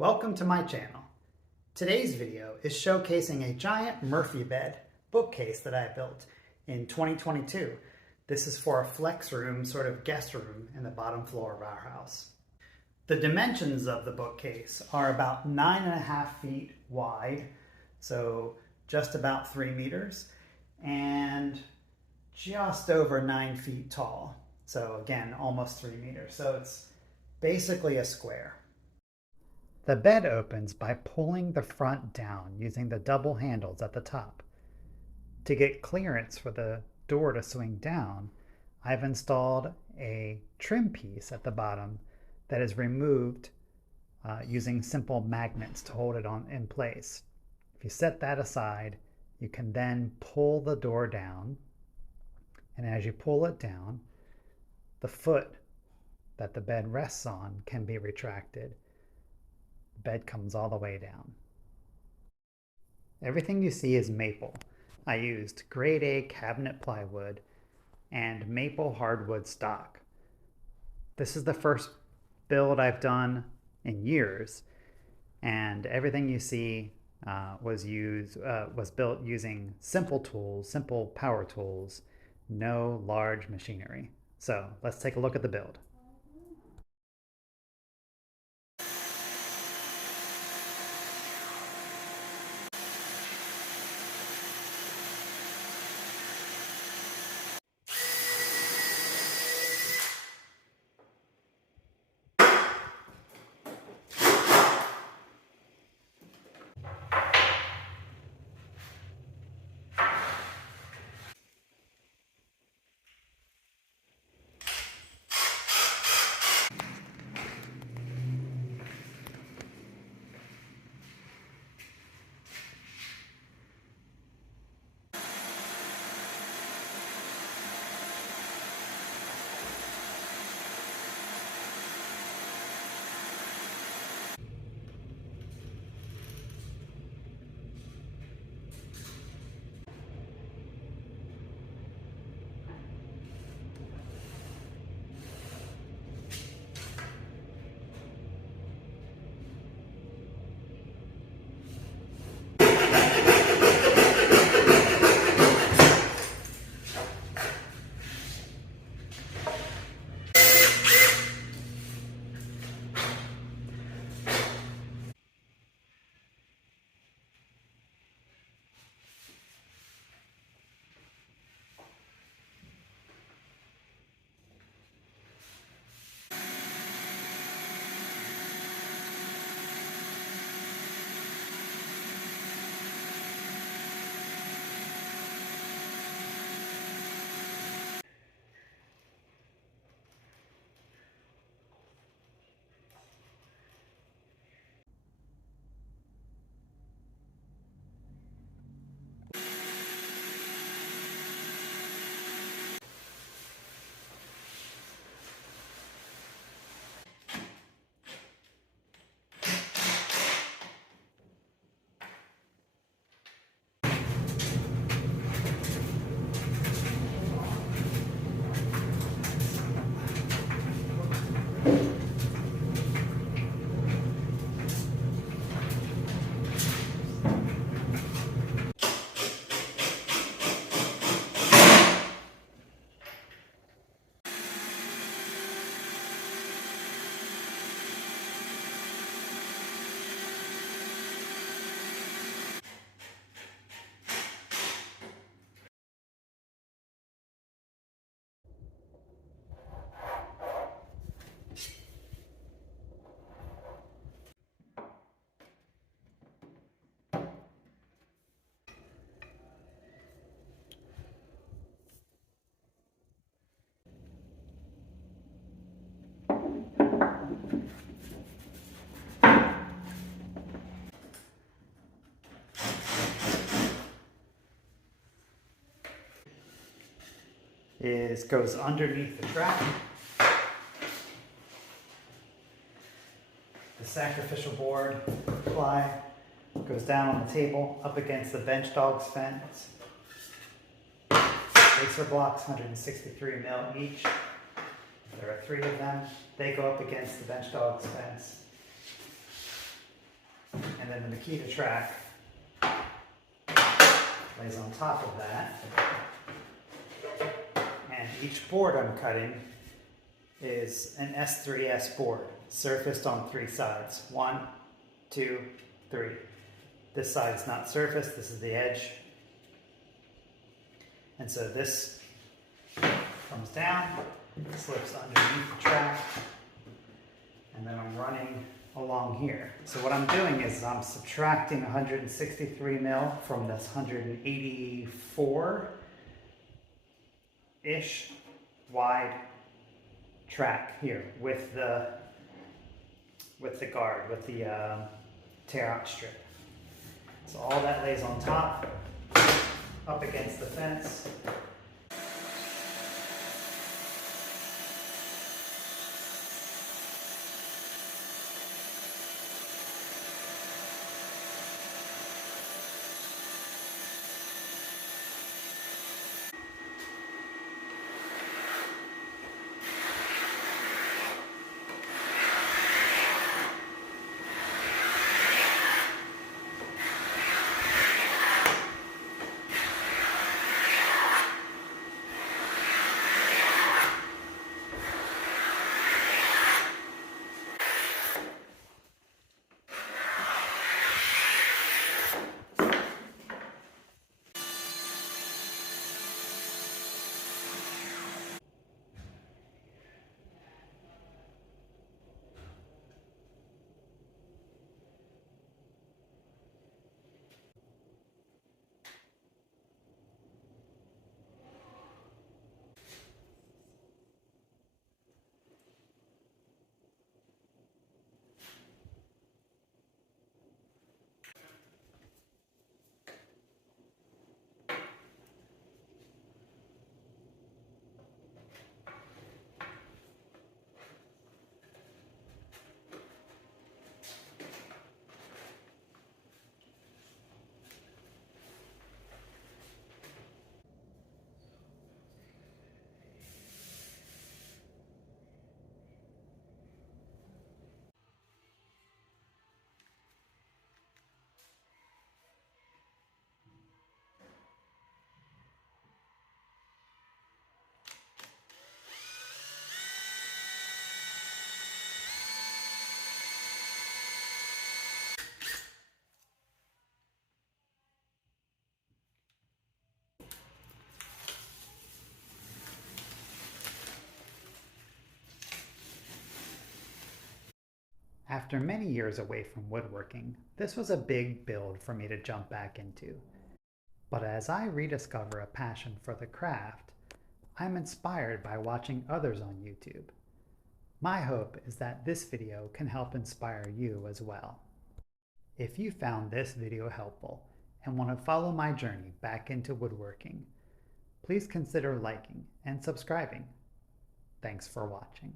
Welcome to my channel. Today's video is showcasing a giant Murphy bed bookcase that I built in 2022. This is for a flex room, sort of guest room in the bottom floor of our house. The dimensions of the bookcase are about 9.5 feet wide, so just about 3 meters, and just over 9 feet tall. So again, almost 3 meters. So it's basically a square. The bed opens by pulling the front down using the double handles at the top. To get clearance for the door to swing down, I've installed a trim piece at the bottom that is removed using simple magnets to hold it in place. If you set that aside, you can then pull the door down, and as you pull it down, the foot that the bed rests on can be retracted. The bed comes all the way down. Everything you see is maple. I used grade A cabinet plywood and maple hardwood stock. This is the first build I've done in years, and everything you see was built using simple tools, simple power tools, no large machinery. So let's take a look at the build. Goes underneath the track. The sacrificial board ply goes down on the table up against the bench dog's fence. Spacer blocks, 163 mil each. There are 3 of them. They go up against the bench dog's fence. And then the Makita track lays on top of that. And each board I'm cutting is an S3S board, surfaced on 3 sides. 1, 2, 3. This side is not surfaced, this is the edge. And so this comes down, slips underneath the track, and then I'm running along here. So what I'm doing is I'm subtracting 163 mil from this 184-ish wide track here with the guard, with the tear-out strip. So all that lays on top, up against the fence. After many years away from woodworking, this was a big build for me to jump back into. But as I rediscover a passion for the craft, I'm inspired by watching others on YouTube. My hope is that this video can help inspire you as well. If you found this video helpful and want to follow my journey back into woodworking, please consider liking and subscribing. Thanks for watching.